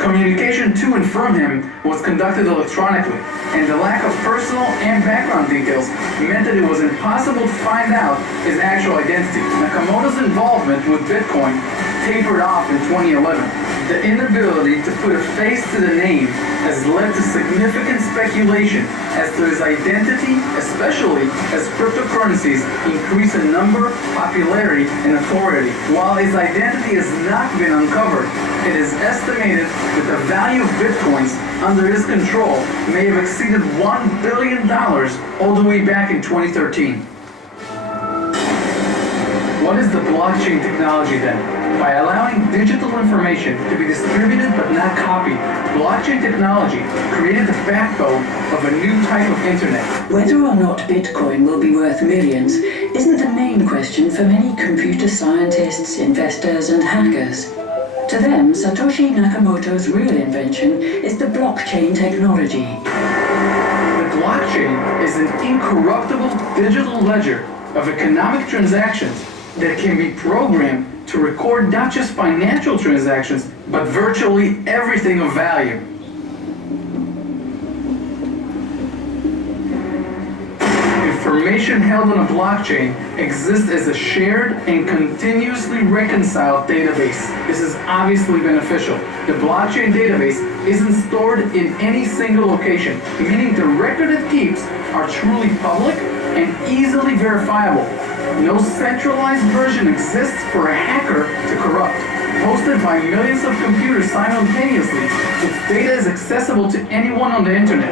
Communication to and from him was conducted electronically, and the lack of personal and background details meant that it was impossible to find out his actual identity. Nakamoto's involvement with Bitcoin tapered off in 2011. The inability to put a face to the name has led to significant speculation as to his identity, especially as cryptocurrencies increase in number, popularity, and authority. While his identity has not been uncovered, it is estimated that the value of Bitcoins under his control may have exceeded $1 billion all the way back in 2013. What is the blockchain technology then? By allowing digital information to be distributed but not copied, blockchain technology created the backbone of a new type of internet. Whether or not Bitcoin will be worth millions isn't the main question for many computer scientists, investors, and hackers. To them, Satoshi Nakamoto's real invention is the blockchain technology. The blockchain is an incorruptible digital ledger of economic transactions that can be programmed to record not just financial transactions, but virtually everything of value. Information held on a blockchain exists as a shared and continuously reconciled database. This is obviously beneficial. The blockchain database isn't stored in any single location, meaning the record it keeps are truly public and easily verifiable. No centralized version exists for a hacker to corrupt. Hosted by millions of computers simultaneously, its data is accessible to anyone on the internet.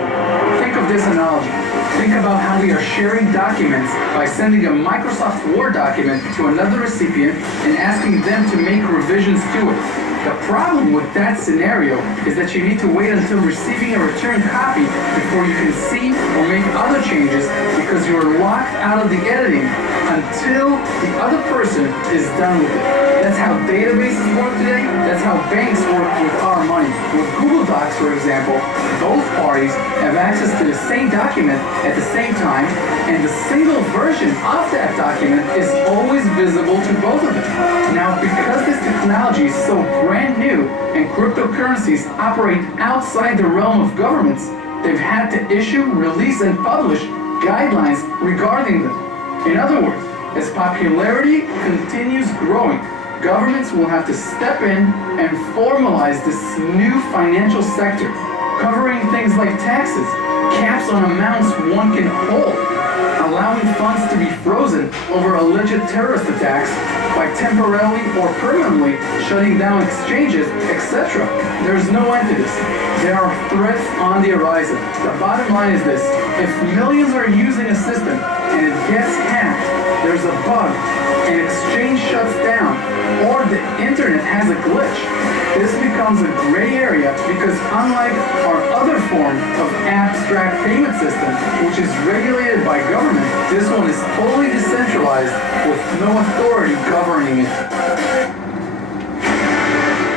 Think of this analogy. Think about how we are sharing documents by sending a Microsoft Word document to another recipient and asking them to make revisions to it. The problem with that scenario is that you need to wait until receiving a return copy before you can see or make other changes because you are locked out of the editing until the other person is done with it. That's how databases work today. That's how banks work with our money. With Google Docs, for example, both parties have access to the same document at the same time, and the single version of that document is always visible to both of them. Now, because this technology is so brand new and cryptocurrencies operate outside the realm of governments, they've had to issue, release, and publish guidelines regarding them. In other words, as popularity continues growing, governments will have to step in and formalize this new financial sector, covering things like taxes, caps on amounts one can hold, allowing funds to be frozen over alleged terrorist attacks by temporarily or permanently shutting down exchanges, etc. There's no end to this. There are threats on the horizon. The bottom line is this: if millions are using a system and it gets hacked, there's a bug, an exchange shuts down, or the internet has a glitch, this becomes a gray area because unlike our other form of abstract payment system, which is regulated by government, this one is totally decentralized with no authority governing it.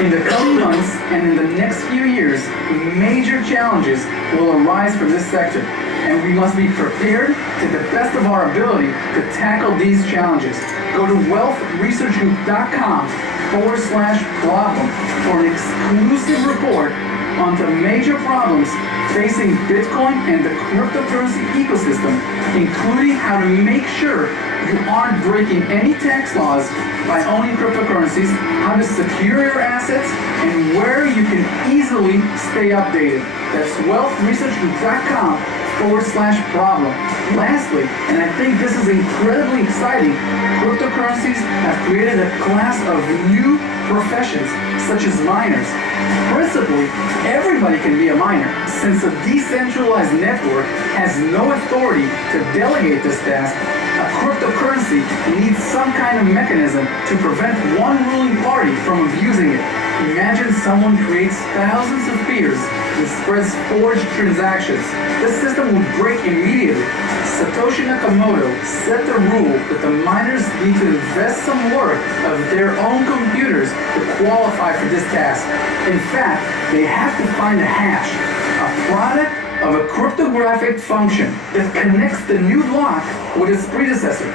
In the coming months and in the next few years, major challenges will arise from this sector, and we must be prepared to the best of our ability to tackle these challenges. Go to wealthresearchgroup.com/problem for an exclusive report on the major problems facing Bitcoin and the cryptocurrency ecosystem, including how to make sure you aren't breaking any tax laws by owning cryptocurrencies, how to secure your assets, and where you can easily stay updated. That's wealthresearchgroup.com/problem. Lastly, and I think this is incredibly exciting, cryptocurrencies have created a class of new professions, such as miners. Principally, everybody can be a miner, since a decentralized network has no authority to delegate this task. A cryptocurrency needs some kind of mechanism to prevent one ruling party from abusing it. Imagine someone creates thousands of peers and spreads forged transactions. This system would break immediately. Satoshi Nakamoto set the rule that the miners need to invest some work of their own computers to qualify for this task. In fact, they have to find a hash, a product of a cryptographic function that connects the new block with its predecessor.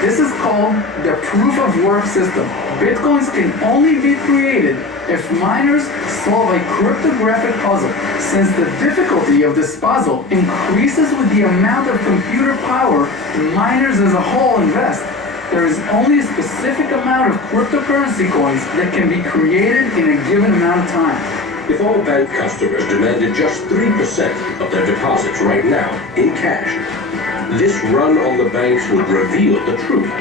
This is called the proof of work system. Bitcoins can only be created if miners solve a cryptographic puzzle. Since the difficulty of this puzzle increases with the amount of computer power miners as a whole invest, there is only a specific amount of cryptocurrency coins that can be created in a given amount of time. If all bank customers demanded just 3% of their deposits right now in cash, this run on the banks would reveal the truth.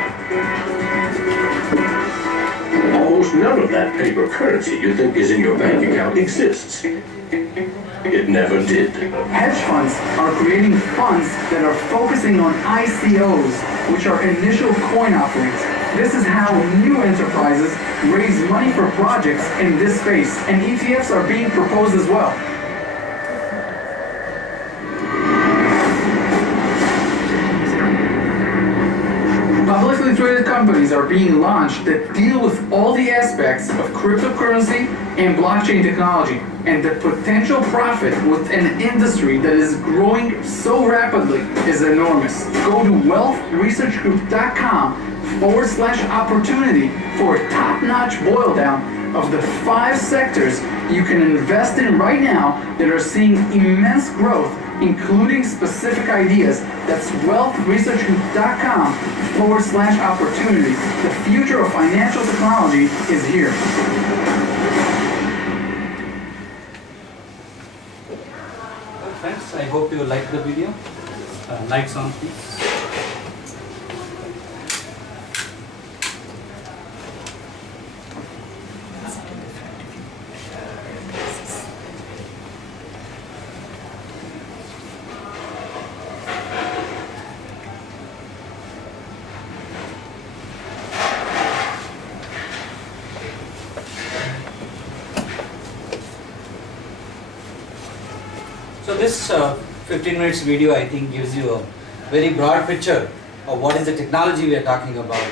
Almost none of that paper currency you think is in your bank account exists. It never did. Hedge funds are creating funds that are focusing on ICOs, which are initial coin offerings. This is how new enterprises raise money for projects in this space, and ETFs are being proposed as well. Publicly traded companies are being launched that deal with all the aspects of cryptocurrency and blockchain technology, and the potential profit with an industry that is growing so rapidly is enormous. Go to wealthresearchgroup.com/opportunity for a top-notch boil down of the 5 sectors you can invest in right now that are seeing immense growth, including specific ideas. That's wealthresearchgroup.com/opportunity. The future of financial technology is here. Well, friends, I hope you liked the video. Lights on, please. So this 15 minutes video, I think, gives you a very broad picture of what is the technology we are talking about,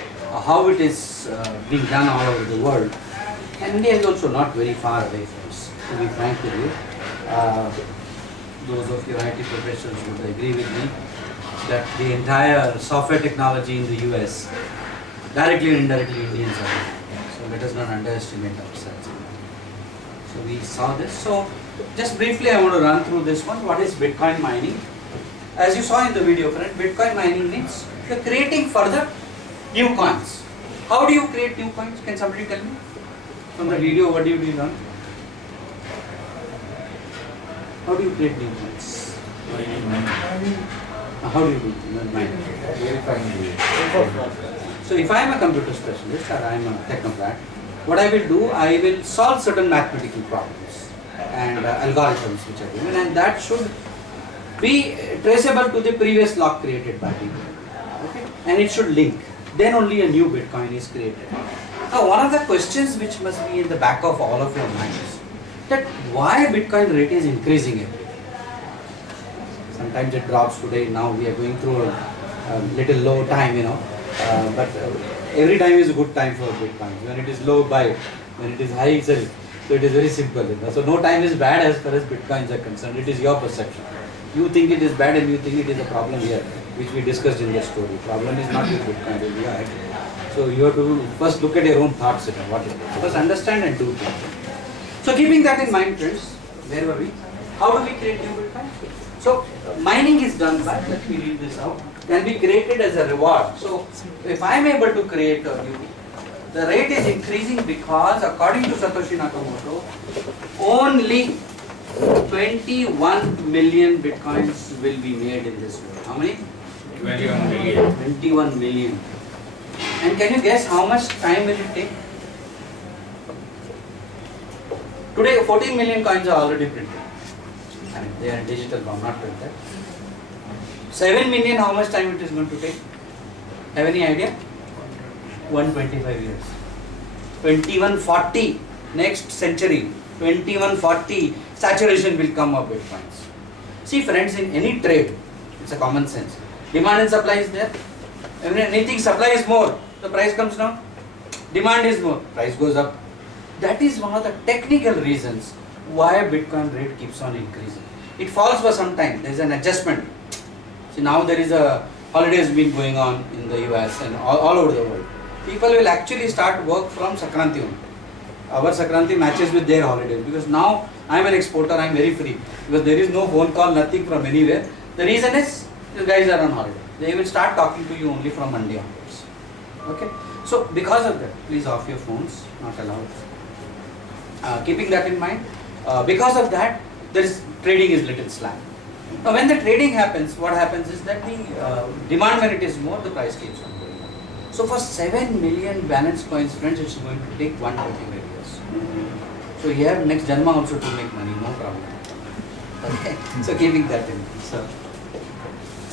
how it is being done all over the world. And India is also not very far away from us, to be frank with you. Those of you IT professionals would agree with me that the entire software technology in the US, directly or indirectly, Indians are doing. So let us not underestimate ourselves. So we saw this. So just briefly I want to run through this one. What is Bitcoin mining? As you saw in the video, friend, Bitcoin mining means you're creating further new coins. How do you create new coins? Can somebody tell me? From the video, what do you learn? How do you create new coins? How do you do mining? So if I am a computer specialist or I am a technocrat, what I will do, I will solve certain mathematical problems and algorithms which are given, and that should be traceable to the previous block created by people. Okay? And it should link. Then only a new Bitcoin is created. Now, one of the questions which must be in the back of all of your minds, that why Bitcoin rate is increasing every day. Sometimes it drops today. Now we are going through a little low time, but every time is a good time for Bitcoin. When it is low, buy it. When it is high, sell it. So it is very simple. So no time is bad as far as Bitcoins are concerned. It is your perception. You think it is bad and you think it is a problem here, which we discussed in the story. Problem is not with Bitcoin, it is your attitude. So you have to first look at your own thoughts, what it is. First understand and do things. So keeping that in mind, friends, where were we? How do we create new Bitcoin? So mining is done by, let me read this out, can be created as a reward. So if I am able to create a new, the rate is increasing because according to Satoshi Nakamoto, only 21 million Bitcoins will be made in this world. How many? 21 million. 21 million. And can you guess how much time will it take? Today 14 million coins are already printed. I mean, they are digital form, not printed. 7 million, how much time it is going to take? Have any idea? 125 years. 2140, next century, 2140, saturation will come of Bitcoins. See friends, in any trade, it's a common sense. Demand and supply is there. When anything supply is more, the price comes down. Demand is more, price goes up. That is one of the technical reasons why Bitcoin rate keeps on increasing. It falls for some time, there is an adjustment. See, now there is a holidays been going on in the US and all over the world. people will actually start work from Sankranti only. Our Sankranti matches with their holidays, because now I am an exporter, I am very free, because there is no phone call, nothing from anywhere. The reason is the guys are on holiday. They will start talking to you only from Monday onwards. Okay. So because of that, please off your phones, not allowed. Keeping that in mind, because of that, trading is little slack. Now when the trading happens, what happens is that the demand, when it is more, the price keeps on going up. So for 7 million balance coins, friends, it's going to take 125 years. So you have next Janma also to make money, no problem. Okay. So keeping that in mind. So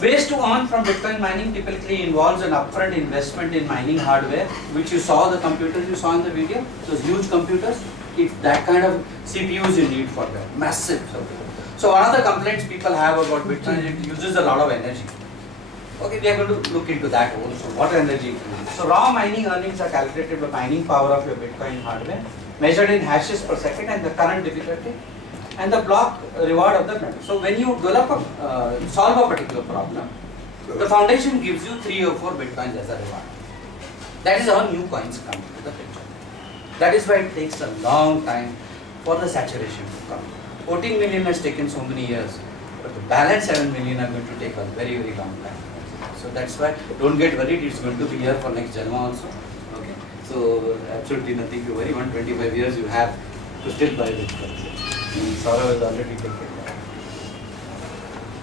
ways to earn from Bitcoin mining typically involves an upfront investment in mining hardware, which you saw the computers you saw in the video, those huge computers. It's that kind of CPUs you need for that, massive. So one of the complaints people have about Bitcoin is it uses a lot of energy. Okay, we are going to look into that also, what energy it uses. So raw mining earnings are calculated by mining power of your Bitcoin hardware, measured in hashes per second and the current difficulty, and the block reward of the network. So when you develop solve a particular problem, the foundation gives you 3 or 4 Bitcoins as a reward. That is how new coins come to the picture. That is why it takes a long time for the saturation to come. 14 million has taken so many years, but the balance 7 million are going to take a very, very long time. So that's why don't get worried, it's going to be here for next Janma also. Okay. So absolutely nothing to worry, 125 years you have to still buy Bitcoin. Saurav has already taken that.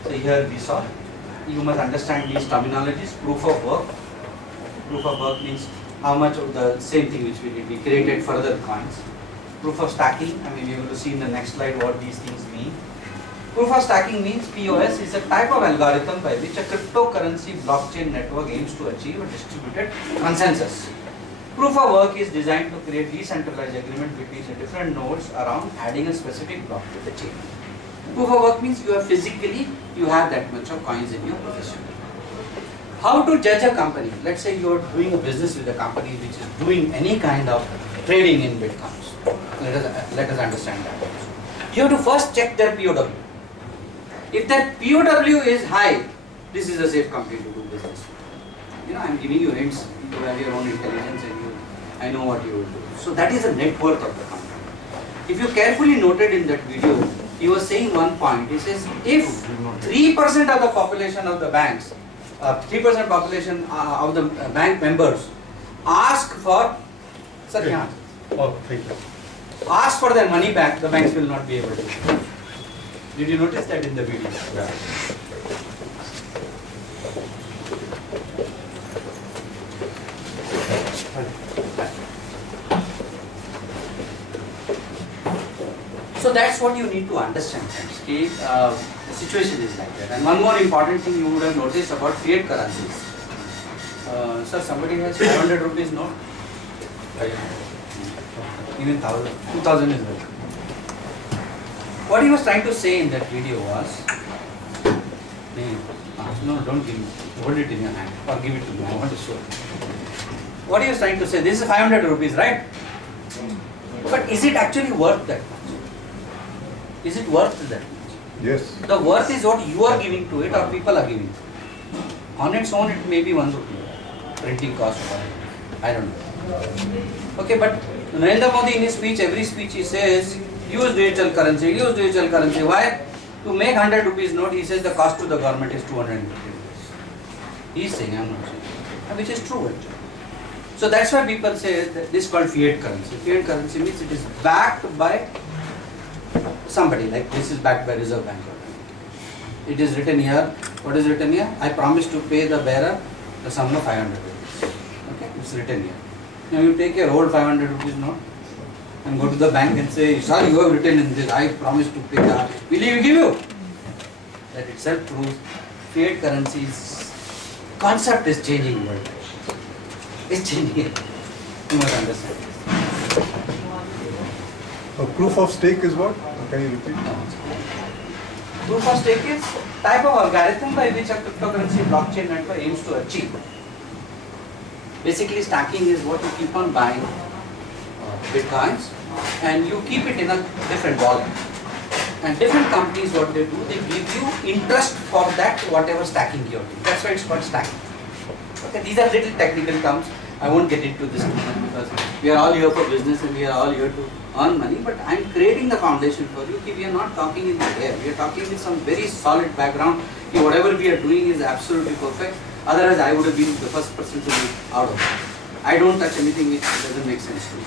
So here we saw, you must understand these terminologies. Proof of work. Proof of work means how much of the same thing which we did, we created further coins. Proof of stacking, I mean, you're going to see in the next slide what these things mean. Proof of stacking means POS is a type of algorithm by which a cryptocurrency blockchain network aims to achieve a distributed consensus. Proof of work is designed to create decentralized agreement between the different nodes around adding a specific block to the chain. Proof of work means you have physically, you have that much of coins in your possession. How to judge a company? Let's say you are doing a business with a company which is doing any kind of trading in Bitcoins. Let us understand that. You have to first check their POW. If their POW is high, this is a safe company to do business. You know, I am giving you hints. You have your own intelligence and I know what you will do. So that is the net worth of the company. If you carefully noted in that video, he was saying one point. He says, if 3% of the population of the banks, 3% population of the bank members ask for, ask for their money back, the banks will not be able to. Did you notice that in the video? Yeah. So that's what you need to understand, friends. Okay? The situation is like that. And one more important thing you would have noticed about fiat currencies. Sir, somebody has 500 rupees note. Even 1000, 2000 is well. What he was trying to say in that video was, no, don't give me, hold it in your hand or give it to me, I want to show it. What he was trying to say, this is 500 rupees, right? But is it actually worth that much? Is it worth that much? Yes. The worth is what you are giving to it or people are giving. On its own, it may be 1 rupee, printing cost, I don't know. Okay, but Narendra Modi in his speech, every speech he says, use digital currency, use digital currency. Why? To make 100 rupees note, he says the cost to the government is 250 rupees. He is saying, I am not saying. Which is true actually. So that's why people say that this is called fiat currency. Fiat currency means it is backed by somebody, like this is backed by Reserve Bank. It is written here, what is written here? I promise to pay the bearer the sum of 500 rupees. Okay, it's written here. Now you take your old 500 rupees note and go to the bank and say, sorry, you have written in this, I promise to pay that. Will he give you? That itself proves fiat currency's concept is changing worldwide. It's changing it. You must understand. Proof of stake is what? Can you repeat? Proof of stake is type of algorithm by which a cryptocurrency blockchain network aims to achieve. Basically, stacking is what you keep on buying bitcoins and you keep it in a different wallet. And different companies, what they do, they give you interest for that whatever stacking you're doing. That's why it's called stacking. Okay, these are little technical terms. I won't get into this because we are all here for business and we are all here to earn money, but I am creating the foundation for you. We are not talking in the air. We are talking with some very solid background. Whatever we are doing is absolutely perfect. Otherwise, I would have been the first person to be out of it. I don't touch anything which doesn't make sense to me.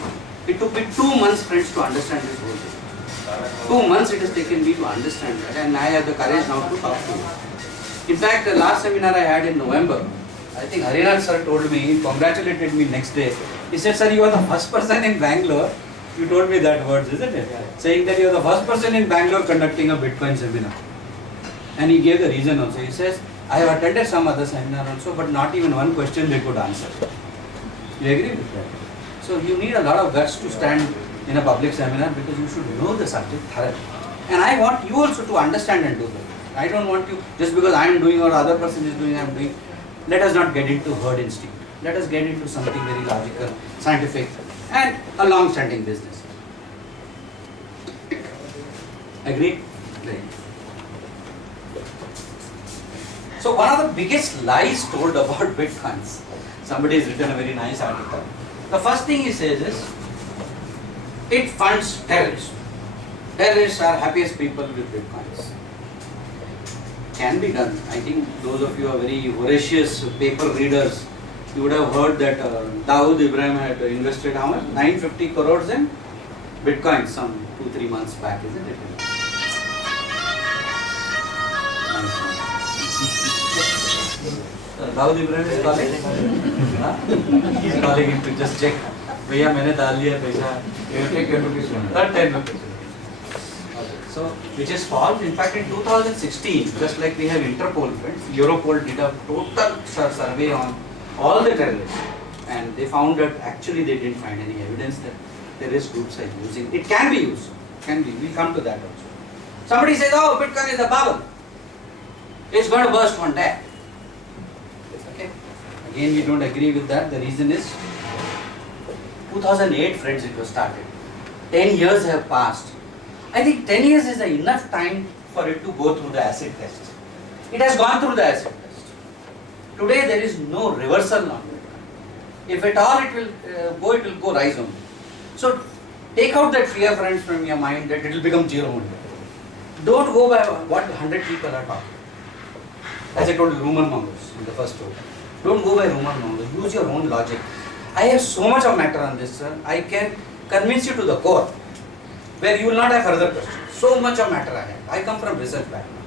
It took me 2 months, friends, to understand this whole thing. 2 months it has taken me to understand that, and I have the courage now to talk to you. In fact, the last seminar I had in November, I think Harinath sir told me, he congratulated me next day. He said, sir, you are the first person in Bangalore. You told me that words, isn't it? Yeah. Saying that you are the first person in Bangalore conducting a Bitcoin seminar. And he gave the reason also. He says, I have attended some other seminar also, but not even one question they could answer. You agree with that? So you need a lot of guts to stand in a public seminar because you should know the subject thoroughly. And I want you also to understand and do that. I don't want you, just because I am doing or other person is doing, I am doing. Let us not get into herd instinct. Let us get into something very logical, scientific, and a long-standing business. Agree? Great. So one of the biggest lies told about Bitcoins, somebody has written a very nice article. The first thing he says is, it funds terrorists. Terrorists are happiest people with Bitcoins. Can be done. I think those of you are very voracious paper readers, you would have heard that Dawood Ibrahim had invested how much? 950 crores in Bitcoin some 2-3 months back, isn't it? Dawood Ibrahim is calling? He's calling him to just check. Bhaiya, maine dal liya paisa. You take 10 rupees. 10 rupees. So, which is false. In fact, in 2016, just like we have Interpol, friends, Europol did a total survey on all the terrorists, and they found that actually they didn't find any evidence that terrorist groups are using. It can be used. Can be. We'll come to that also. Somebody says, oh, Bitcoin is a bubble. It's going to burst one day. Okay. Again, we don't agree with that. The reason is 2008, friends, it was started. 10 years have passed. I think 10 years is enough time for it to go through the acid test. It has gone through the acid test. Today there is no reversal on it. If at all it will go rise only. So take out that fear, friends, from your mind that it will become zero only. Don't go by what 100 people are talking. As I told you, rumor mongers in the first talk. Don't go by rumor mongers. Use your own logic. I have so much of matter on this, sir. I can convince you to the core, where you will not have further questions. So much of matter I have. I come from research background.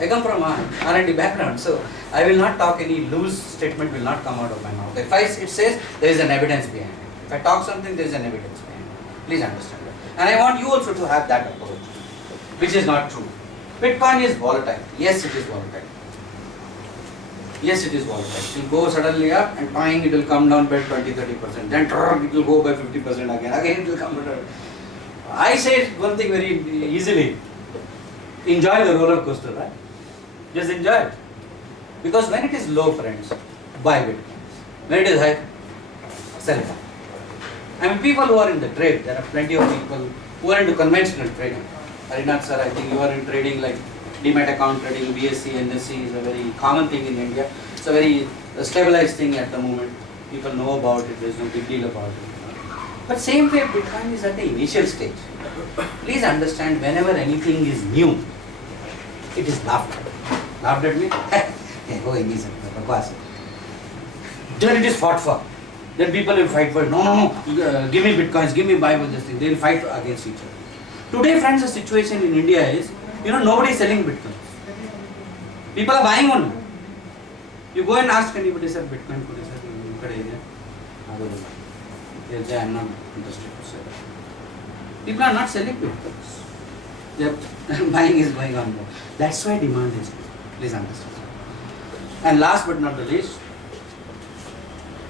I come from R&D background, so I will not talk any loose statement will not come out of my mouth. If it says there is an evidence behind it. If I talk something, there is an evidence behind it. Please understand that. And I want you also to have that approach, which is not true. Bitcoin is volatile. Yes, it is volatile. Yes, it is volatile. It will go suddenly up and bang, it will come down by 20-30%. Then it will go by 50% again. Again it will come down. I say one thing very easily. Enjoy the roller coaster, right? Just enjoy it. Because when it is low, friends, buy Bitcoin. When it is high, sell it. I mean, people who are in the trade, there are plenty of people who are into conventional trading. Harinath sir, I think you are in trading like Demat account trading, BSc, NSC is a very common thing in India. It's a very stabilized thing at the moment. People know about it, there is no big deal about it. But same way, Bitcoin is at the initial stage. Please understand, whenever anything is new, it is laughed at. Laughed at me? Then it is fought for. Then people will fight for it. No, give me Bitcoins, give me Bible, this thing. They will fight against each other. Today, friends, the situation in India is, nobody is selling Bitcoins. People are buying only. You go and ask anybody, sir, Bitcoin, they say, I am not interested to sell. People are not selling Bitcoins. Their buying is going on more. That's why demand is good. Please understand. And last but not the least,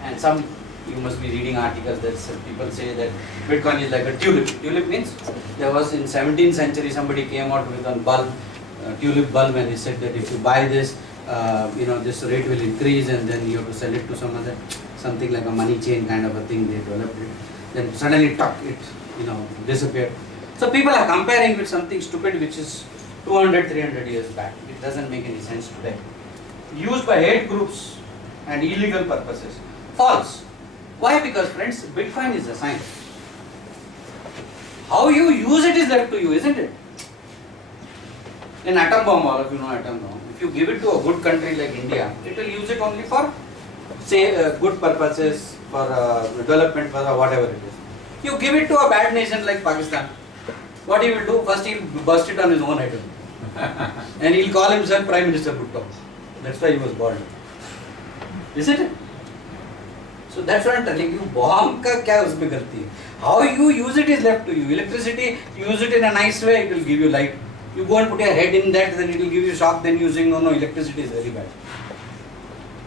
and you must be reading articles that people say that Bitcoin is like a tulip. Tulip means there was in 17th century somebody came out with a bulb, tulip bulb, and he said that if you buy this, this rate will increase, and then you have to sell it to something like a money chain kind of a thing. They developed it. Then suddenly, it disappeared. So people are comparing with something stupid which is 200, 300 years back. It doesn't make any sense today. Used by hate groups and illegal purposes. False. Why? Because friends, Bitcoin is a science. How you use it is left to you, isn't it? An atom bomb, all of you know atom bomb. If you give it to a good country like India, it will use it only for, say, good purposes, for development, for whatever it is. You give it to a bad nation like Pakistan, what he will do? First he will burst it on his own head. And he will call himself Prime Minister Bhutto. That's why he was born. Isn't it? So that's what I'm telling you. Bomb ka kya usme galti hai? How you use it is left to you. Electricity, use it in a nice way, it will give you light. You go and put your head in that, then it will give you shock, then you saying, no, electricity is very bad.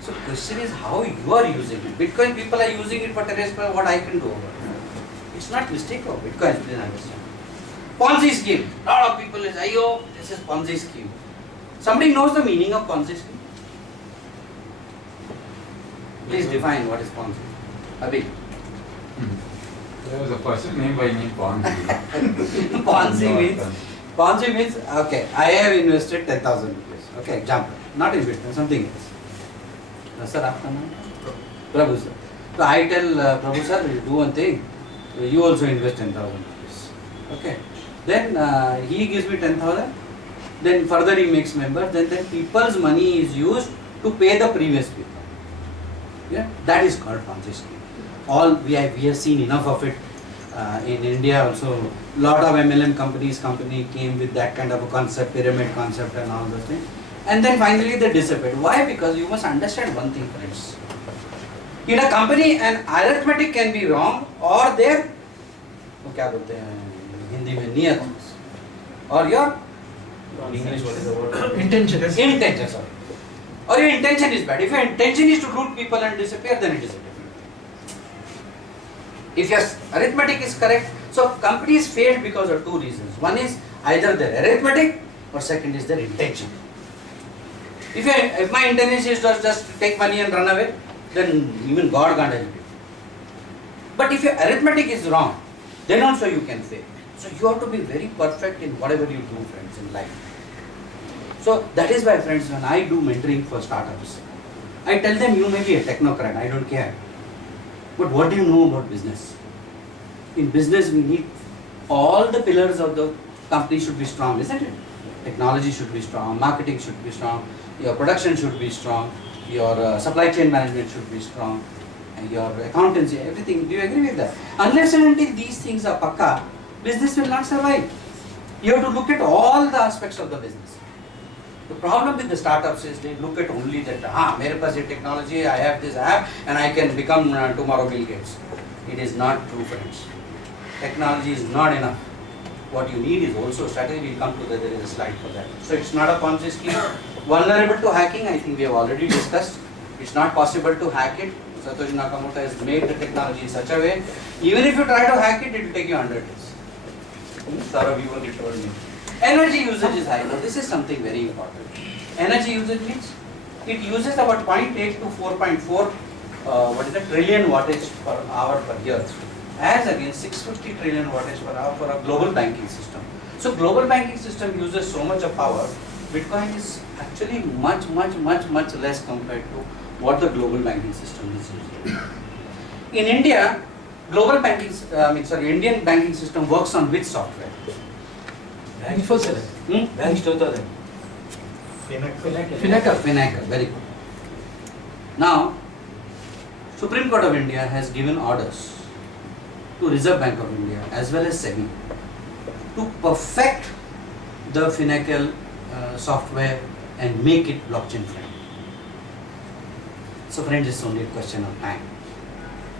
So question is how you are using it. Bitcoin people are using it for terrestrial, what I can do over it. It's not mistake of Bitcoin, please understand. Ponzi scheme. Lot of people is, ayo, this is Ponzi scheme. Somebody knows the meaning of Ponzi scheme? Please define what is Ponzi. Abhi. There was a person named by name Ponzi. Ponzi means, okay, I have invested 10,000 rupees. Okay, example. Not in Bitcoin, something else. Sir, aapka naam? Prabhu sir. So I tell Prabhu sir, you do one thing. You also invest 10,000 rupees. Okay. Then he gives me 10,000. Then further he makes members. Then people's money is used to pay the previous people. Yeah, that is called Ponzi scheme. All we have seen enough of it in India also. Lot of MLM company came with that kind of a concept, pyramid concept and all those things. And then finally they disappeared. Why? Because you must understand one thing, friends. In a company, an arithmetic can be wrong or their, क्या बोलते हैं हिंदी में नियत, or your English what is the word? Intention, sorry. Or your intention is bad. If your intention is to root people and disappear, then it is a different. If your arithmetic is correct, so companies failed because of two reasons. One is either their arithmetic or second is their intention. If my intention is just take money and run away, then even God can't help you. But if your arithmetic is wrong, then also you can fail. So you have to be very perfect in whatever you do, friends, in life. So that is why, friends, when I do mentoring for startups, I tell them you may be a technocrat, I don't care. But what do you know about business? In business, we need all the pillars of the company should be strong, isn't it? Technology should be strong, marketing should be strong, your production should be strong, your supply chain management should be strong, and your accountancy, everything. Do you agree with that? Unless and until these things are pakka, business will not survive. You have to look at all the aspects of the business. The problem with the startups is they look at only that, mere paas ye technology, I have this app and I can become tomorrow Bill Gates. It is not true, friends. Technology is not enough. What you need is also strategy. We'll come to that, there is a slide for that. So it's not a Ponzi scheme. Vulnerable to hacking, I think we have already discussed. It's not possible to hack it. Satoshi Nakamoto has made the technology in such a way, even if you try to hack it, it will take you 100 days. Saurabh, you only told me. Energy usage is high. Now this is something very important. Energy usage means it uses about 0.8 to 4.4 trillion wattage per hour per year, as against 650 trillion wattage per hour for a global banking system. So global banking system uses so much of power. Bitcoin is actually much less compared to what the global banking system is using. In India, Indian banking system works on which software? Finacle, very good. Now, Supreme Court of India has given orders to Reserve Bank of India as well as SEBI to perfect the Finacle software and make it blockchain friendly. So friends, it's only a question of time.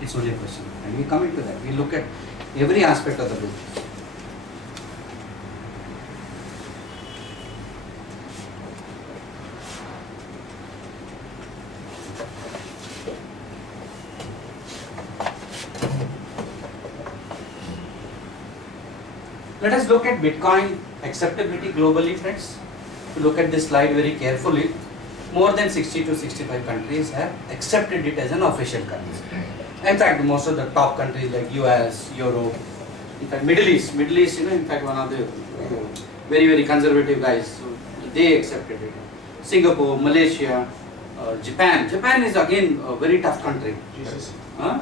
It's only a question of time. We come into that. We look at every aspect of the business. Let us look at Bitcoin acceptability globally, friends. If you look at this slide very carefully, more than 60 to 65 countries have accepted it as an official currency. In fact, most of the top countries like US, Europe, in fact Middle East, in fact one of the very conservative guys, so they accepted it. Singapore, Malaysia, Japan. Japan is again a very tough country. Huh?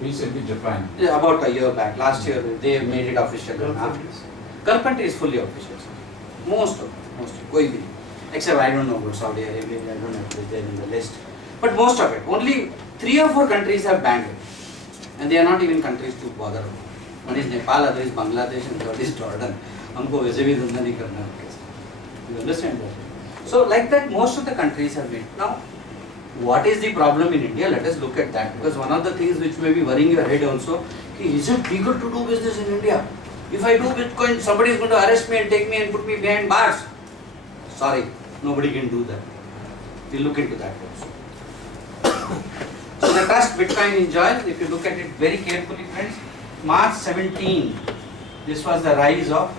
Recently Japan. Yeah, about a year back. Last year they made it official. Gulf country is fully official. Most of koi bhi. Except I don't know about Saudi Arabia. I don't know if it's there in the list. But most of it. Only 3 or 4 countries have banned it, and they are not even countries to bother about. One is Nepal, other is Bangladesh, and third is Jordan. हमको वैसे भी धंधा नहीं करना है उनके साथ. You understand that? So like that, most of the countries have been. Now, what is the problem in India? Let us look at that, because one of the things which may be worrying your head also, is it legal to do business in India? If I do Bitcoin, somebody is going to arrest me and take me and put me behind bars. Sorry, nobody can do that. We'll look into that also. So the trust Bitcoin enjoys, if you look at it very carefully, friends, March 17, this was the rise of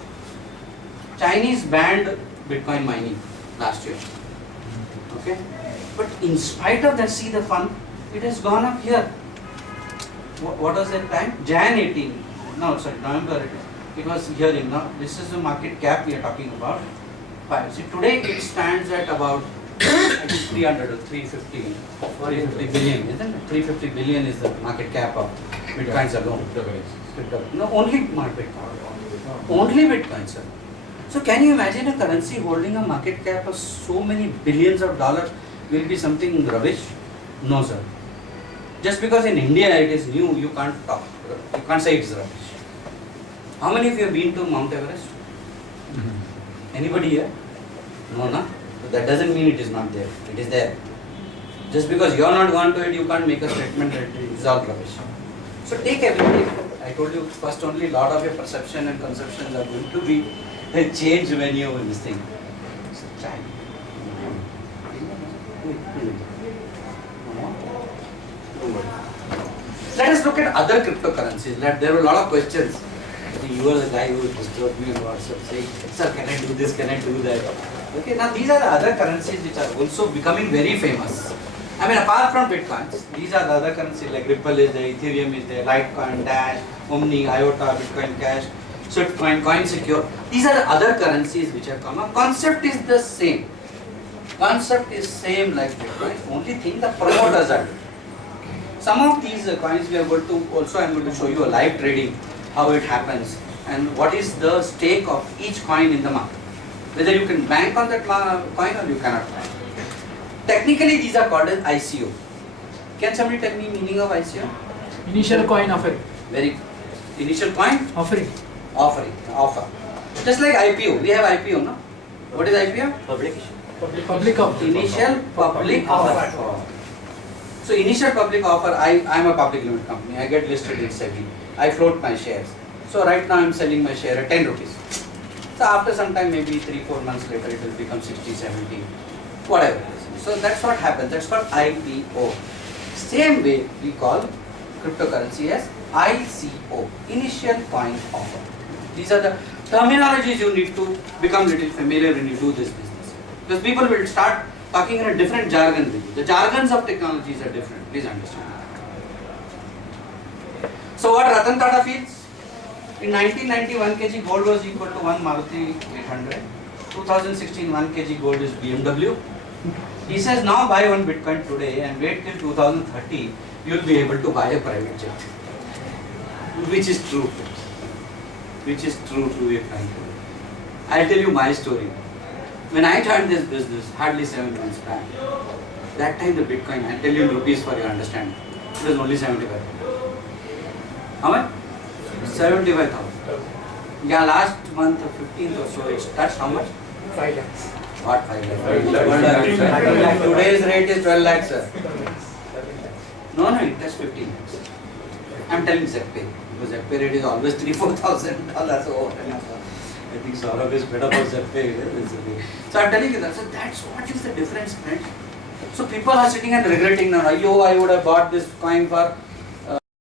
Chinese banned Bitcoin mining last year. Okay, but in spite of that, see the fun, it has gone up here. What was that time? Jan 18. No, sorry, November. It was here. Now this is the market cap we are talking about. See, today it stands at about I think 300 or 350 billion, isn't it? 350 billion is the market cap of Bitcoins alone. No, only Bitcoin. Only Bitcoin, sir. So can you imagine a currency holding a market cap of so many billions of dollars will be something rubbish? No, sir. Just because in India it is new, you can't talk. You can't say it's rubbish. How many of you have been to Mount Everest? Anybody here? No, no. But that doesn't mean it is not there. It is there. Just because you are not gone to it, you can't make a statement that it is all rubbish. So take everything. I told you first only a lot of your perception and conceptions are going to be changed when you this thing. Let us look at other cryptocurrencies. There were a lot of questions. You are the guy who disturbed me on WhatsApp saying, sir, can I do this, can I do that? Okay, now these are the other currencies which are also becoming very famous. I mean, apart from Bitcoins, these are the other currencies like Ripple is there, Ethereum is there, Litecoin, Dash, Omni, IOTA, Bitcoin Cash, Swiftcoin, CoinSecure. These are the other currencies which have come up. Concept is the same. Concept is same like Bitcoin. Only thing the promoters are doing. Some of these coins we are going to also, I am going to show you a live trading, how it happens and what is the stake of each coin in the market. Whether you can bank on that coin or you cannot bank. Technically these are called as ICO. Can somebody tell me meaning of ICO? Initial coin offering. Very initial coin? Offering. Offer. Just like IPO. We have IPO, no? What is IPO? Public offer. Initial public offer. So initial public offer, I am a public limited company. I get listed in SEBI. I float my shares. So right now I am selling my share at 10 rupees. So after some time, maybe 3-4 months later, it will become 60, 70, whatever it is. So that's what happens. That's called IPO. Same way we call cryptocurrency as ICO, initial coin offer. These are the terminologies you need to become little familiar when you do this business. Because people will start talking in a different jargon with you. The jargons of technologies are different. Please understand. So what Ratan Tata feels? In 1991 kg gold was equal to 1 Maruti 800. 2016 1 kg gold is BMW. He says now buy one Bitcoin today and wait till 2030, you will be able to buy a private jet. Which is true. Which is true to be frank. I'll tell you my story. When I joined this business, hardly 7 months back, that time the Bitcoin, I'll tell you in rupees for your understanding, it was only 75. How much? 75,000. Yeah, last month, 15th or so, it touched how much? 5 lakhs. What 5 lakhs? Today's rate is 12 lakhs, sir. No, it touched 15 lakhs. I'm telling ZPay, because ZPay rate is always $3,000-4,000 over and above. I think Saurabh is better for ZPay. So I'm telling you that. So that's what is the difference, friends. So people are sitting and regretting now. I would have bought this coin for